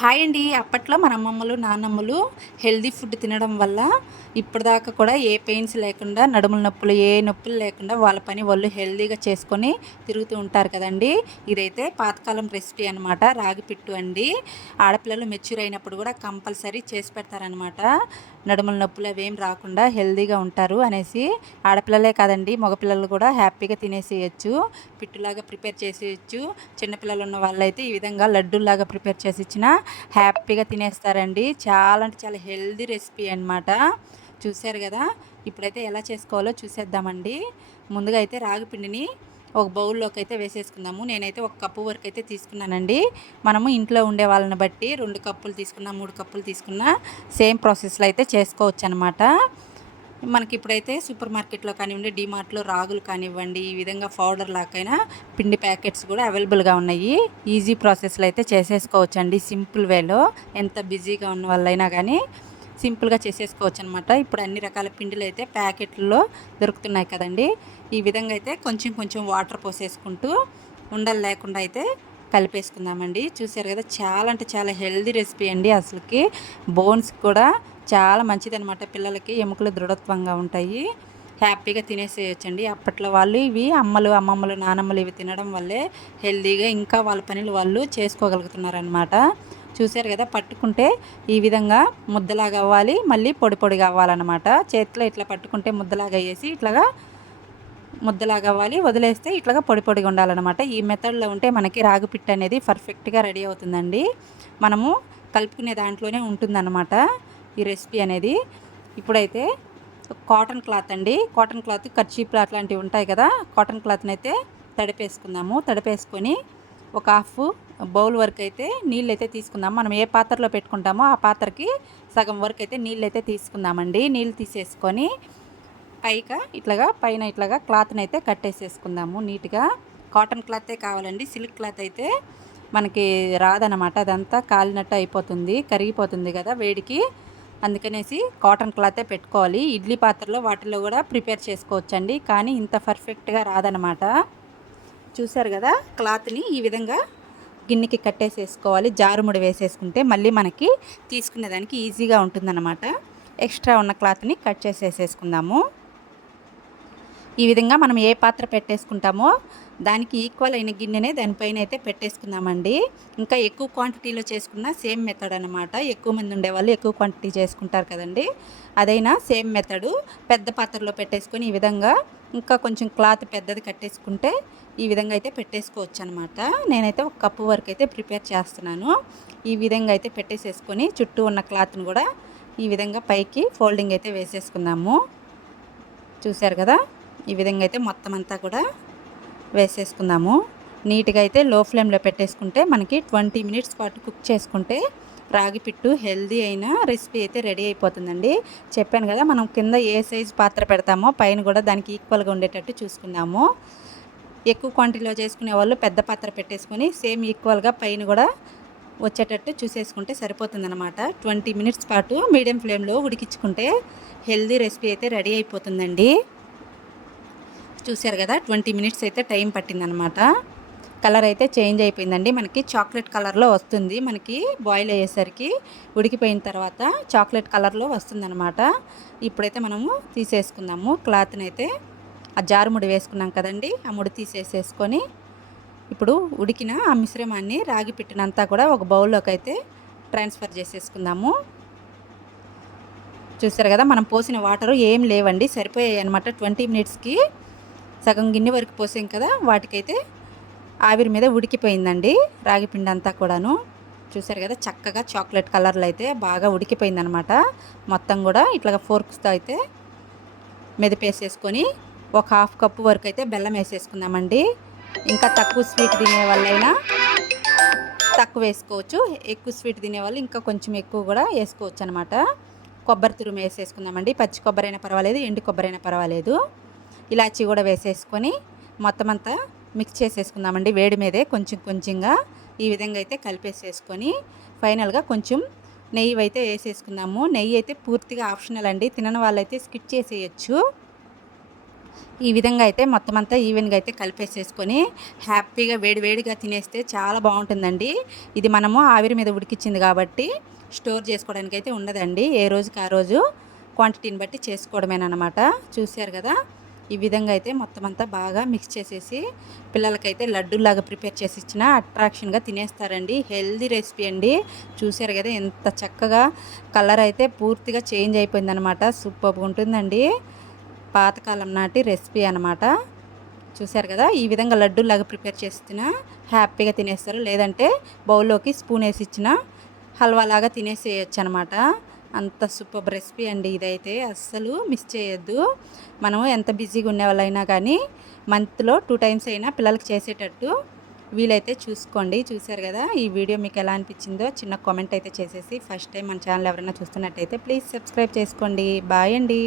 Hi అండి. అప్పట్లో మన అమ్మమ్మలు, నానమ్మలు హెల్తీ ఫుడ్ తినడం వల్ల ఇప్పటిదాకా కూడా ఏ పెయిన్స్ లేకుండా, నడుముల నొప్పులు, ఏ నొప్పులు లేకుండా వాళ్ళ పని వాళ్ళు హెల్తీగా చేసుకొని తిరుగుతూ ఉంటారు కదండీ. ఇదైతే పాతకాలం రెసిపీ అనమాట. రాగి పిట్టు అండి. ఆడపిల్లలు మెచ్యూర్ అయినప్పుడు కూడా కంపల్సరీ చేసి పెడతారనమాట. నడుముల నొప్పులు అవేం రాకుండా హెల్తీగా ఉంటారు అనేసి. ఆడపిల్లలే కాదండి, మగపిల్లలు కూడా హ్యాపీగా తినేసేయచ్చు. పిట్టులాగా ప్రిపేర్ చేసేయచ్చు. చిన్నపిల్లలు ఉన్న వాళ్ళైతే ఈ విధంగా లడ్డూలాగా ప్రిపేర్ చేసి ఇచ్చిన హ్యాపీగా తినేస్తారండి. చాలా అంటే చాలా హెల్తీ రెసిపీ అనమాట. చూశారు కదా. ఇప్పుడైతే ఎలా చేసుకోవాలో చూసేద్దామండి. ముందుగా అయితే రాగి పిండిని ఒక బౌల్లోకి అయితే వేసేసుకుందాము. నేనైతే ఒక కప్పు వరకు అయితే తీసుకున్నానండి. మనము ఇంట్లో ఉండే వాళ్ళని బట్టి 2 కప్పులు తీసుకున్నా, 3 కప్పులు తీసుకున్నా సేమ్ ప్రాసెస్లో అయితే చేసుకోవచ్చు అనమాట. మనకి ఇప్పుడైతే సూపర్ మార్కెట్లో కానివ్వండి, డీమార్ట్లో రాగులు కానివ్వండి, ఈ విధంగా పౌడర్ లాకైనా పిండి ప్యాకెట్స్ కూడా అవైలబుల్గా ఉన్నాయి. ఈజీ ప్రాసెస్లో అయితే చేసేసుకోవచ్చండి, సింపుల్ వేలో. ఎంత బిజీగా ఉన్న వాళ్ళైనా కానీ సింపుల్గా చేసేసుకోవచ్చు అనమాట. ఇప్పుడు అన్ని రకాల పిండిలు అయితే ప్యాకెట్లలో దొరుకుతున్నాయి కదండి. ఈ విధంగా అయితే కొంచెం కొంచెం వాటర్ పోసేసుకుంటూ ఉండలు లేకుండా అయితే కలిపేసుకుందామండి. చూసారు కదా, చాలా అంటే చాలా హెల్దీ రెసిపీ అండి. అసలుకి బోన్స్ కూడా చాలా మంచిదనమాట. పిల్లలకి ఎముకలు దృఢత్వంగా ఉంటాయి. హ్యాపీగా తినేసేయచ్చండి. అప్పట్లో వాళ్ళు ఇవి అమ్మమ్మలు, నానమ్మలు ఇవి తినడం వల్లే హెల్దీగా ఇంకా వాళ్ళ పనులు వాళ్ళు చేసుకోగలుగుతున్నారనమాట. చూశారు కదా, పట్టుకుంటే ఈ విధంగా ముద్దలాగా అవ్వాలి, మళ్ళీ పొడి పొడిగా అవ్వాలన్నమాట. చేతిలో ఇట్లా పట్టుకుంటే ముద్దలాగా వేసి ఇట్లాగా ముద్దలాగా అవ్వాలి, వదిలేస్తే ఇట్లాగా పొడి పొడిగా ఉండాలన్నమాట. ఈ మెథడ్లో ఉంటే మనకి రాగి పిట్టు అనేది పర్ఫెక్ట్గా రెడీ అవుతుందండి. మనము కలుపుకునే దాంట్లోనే ఉంటుందన్నమాట ఈ రెసిపీ అనేది. ఇప్పుడైతే కాటన్ క్లాత్ అండి, కాటన్ క్లాత్, కర్చీప్లు అట్లాంటివి ఉంటాయి కదా, కాటన్ క్లాత్ని అయితే తడిపేసుకుందాము. తడిపేసుకొని ఒక హాఫ్ బౌల్ వరకు అయితే నీళ్ళు అయితే తీసుకుందాము. మనం ఏ పాత్రలో పెట్టుకుంటామో ఆ పాత్రకి సగం వరకు అయితే నీళ్ళు అయితే తీసుకుందామండి. నీళ్ళు తీసేసుకొని పైన ఇట్లాగా క్లాత్ని అయితే కట్టేసేసుకుందాము నీట్గా. కాటన్ క్లాతే కావాలండి, సిల్క్ క్లాత్ అయితే మనకి రాదనమాట. అదంతా కాలినట్టు అయిపోతుంది, కరిగిపోతుంది కదా వేడికి. అందుకనేసి కాటన్ క్లాతే పెట్టుకోవాలి. ఇడ్లీ పాత్రలో వాటిల్లో కూడా ప్రిపేర్ చేసుకోవచ్చండి, కానీ ఇంత పర్ఫెక్ట్గా రాదనమాట. చూసారు కదా, క్లాత్ని ఈ విధంగా గిన్నెకి కట్టేసేసుకోవాలి. జారుముడి వేసేసుకుంటే మళ్ళీ మనకి తీసుకునేదానికి ఈజీగా ఉంటుందన్నమాట. ఎక్స్ట్రా ఉన్న క్లాత్ని కట్ చేసేసుకుందాము. ఈ విధంగా మనం ఏ పాత్ర పెట్టేసుకుంటామో దానికి ఈక్వల్ అయిన గిన్నెనే దానిపైన అయితే పెట్టేసుకుందామండి. ఇంకా ఎక్కువ క్వాంటిటీలో చేసుకున్న సేమ్ మెథడ్ అనమాట. ఎక్కువ మంది ఉండేవాళ్ళు ఎక్కువ క్వాంటిటీ చేసుకుంటారు కదండి, అదైనా సేమ్ మెథడు. పెద్ద పాత్రలో పెట్టేసుకొని ఈ విధంగా ఇంకా కొంచెం క్లాత్ పెద్దది కట్టేసుకుంటే ఈ విధంగా అయితే పెట్టేసుకోవచ్చు అనమాట. నేనైతే ఒక కప్పు వరకు అయితే ప్రిపేర్ చేస్తున్నాను. ఈ విధంగా అయితే పెట్టేసేసుకొని చుట్టూ ఉన్న క్లాత్ని కూడా ఈ విధంగా పైకి ఫోల్డింగ్ అయితే వేసేసుకుందాము. చూశారు కదా, ఈ విధంగా అయితే మొత్తం అంతా కూడా వేసేసుకుందాము. నీట్గా అయితే లో ఫ్లేమ్లో పెట్టేసుకుంటే మనకి 20 మినిట్స్ పాటు కుక్ చేసుకుంటే రాగి పిట్టు హెల్దీ అయిన రెసిపీ అయితే రెడీ అయిపోతుందండి. చెప్పాను కదా, మనం కింద ఏ సైజు పాత్ర పెడతామో పైన కూడా దానికి ఈక్వల్గా ఉండేటట్టు చూసుకుందాము. ఎక్కువ క్వాంటిటీలో చేసుకునే వాళ్ళు పెద్ద పాత్ర పెట్టేసుకొని సేమ్ ఈక్వల్గా పైన కూడా వచ్చేటట్టు చూసేసుకుంటే సరిపోతుందన్నమాట. 20 మినిట్స్ పాటు మీడియం ఫ్లేమ్లో ఉడికించుకుంటే హెల్దీ రెసిపీ అయితే రెడీ అయిపోతుందండి. చూశారు కదా, 20 మినిట్స్ అయితే టైం పట్టిందనమాట. కలర్ అయితే చేంజ్ అయిపోయిందండి. మనకి చాక్లెట్ కలర్లో వస్తుంది. మనకి బాయిల్ అయ్యేసరికి ఉడికిపోయిన తర్వాత చాక్లెట్ కలర్లో వస్తుందన్నమాట. ఇప్పుడైతే మనము తీసేసుకుందాము క్లాత్ని అయితే. ఆ జారుముడి వేసుకున్నాం కదండి, ఆ ముడి తీసేసేసుకొని ఇప్పుడు ఉడికిన ఆ మిశ్రమాన్ని రాగి పిట్టినంతా కూడా ఒక బౌల్లోకి అయితే ట్రాన్స్ఫర్ చేసేసుకుందాము. చూసారు కదా, మనం పోసిన వాటరు ఏం లేవండి, సరిపోయాయి అనమాట. 20 మినిట్స్కి సగం గిన్నె వరకు పోసాం కదా, వాటికైతే ఆవిరి మీద ఉడికిపోయిందండి రాగి పిండి అంతా కూడాను. చూసారు కదా, చక్కగా చాక్లెట్ కలర్లో అయితే బాగా ఉడికిపోయిందనమాట. మొత్తం కూడా ఇట్లా ఫోర్క్స్తో అయితే మెదిపేసేసుకొని ఒక హాఫ్ కప్పు వరకు అయితే బెల్లం వేసేసుకుందామండి. ఇంకా తక్కువ స్వీట్ తినే వాళ్ళైనా తక్కువ వేసుకోవచ్చు, ఎక్కువ స్వీట్ తినేవాళ్ళు ఇంకా కొంచెం ఎక్కువ కూడా వేసుకోవచ్చు అనమాట. కొబ్బరి తురుము వేసేసుకుందామండి. పచ్చి కొబ్బరి అయినా పర్వాలేదు, ఎండు కొబ్బరి అయినా పర్వాలేదు. ఇలాచీ కూడా వేసేసుకొని మొత్తం అంతా మిక్స్ చేసేసుకుందామండి. వేడి మీదే కొంచెం కొంచెంగా ఈ విధంగా అయితే కలిపేసేసుకొని ఫైనల్గా కొంచెం నెయ్యి అయితే వేసేసుకుందాము. నెయ్యి అయితే పూర్తిగా ఆప్షనల్ అండి, తినని వాళ్ళైతే స్కిప్ చేసేయచ్చు. ఈ విధంగా అయితే మొత్తం అంతా ఈవెన్‌గా అయితే కలిపేసేసుకొని హ్యాపీగా వేడివేడిగా తినేస్తే చాలా బాగుంటుందండి. ఇది మనము ఆవిరి మీద ఉడికిచ్చింది కాబట్టి స్టోర్ చేసుకోవడానికైతే ఉండదండి. ఏ రోజుకి ఆ రోజు క్వాంటిటీని బట్టి చేసుకోవడమేననమాట. చూసారు కదా! ఈ విధంగా అయితే మొత్తం అంతా బాగా మిక్స్ చేసేసి పిల్లలకైతే లడ్డూలాగా ప్రిపేర్ చేసి ఇచ్చినా అట్రాక్షన్‌గా తినేస్తారండి. హెల్తీ రెసిపీ అండి. చూసారు కదా! ఎంత చక్కగా కలర్ అయితే పూర్తిగా చేంజ్ అయిపోయిందనమాట. సూపర్‌గా ఉంటుందండి. పాతకాలం నాటి రెసిపీ అనమాట. చూసారు కదా! ఈ విధంగా లడ్డూలాగా ప్రిపేర్ చేసినా హ్యాపీగా తినేస్తారు. లేదంటే బౌల్‌లోకి స్పూన్ వేసి ఇచ్చినా హల్వాలాగా తినేసేయొచ్చనమాట. అంత సూపర్బ్ రెసిపీ అండి ఇదైతే. అస్సలు మిస్ చేయొద్దు. మనం ఎంత బిజీగా ఉండేవాళ్ళైనా కానీ మంత్‌లో 2 టైమ్స్ అయినా పిల్లలకి చేసేటట్టు వీలైతే చూసుకోండి. చూసారు కదా! ఈ వీడియో మీకు ఎలా అనిపించిందో చిన్న కామెంట్ అయితే చేసేసి ఫస్ట్ టైం మన ఛానల్ ఎవరైనా చూస్తున్నట్టయితే ప్లీజ్ సబ్స్క్రైబ్ చేసుకోండి. బాయ్ అండి.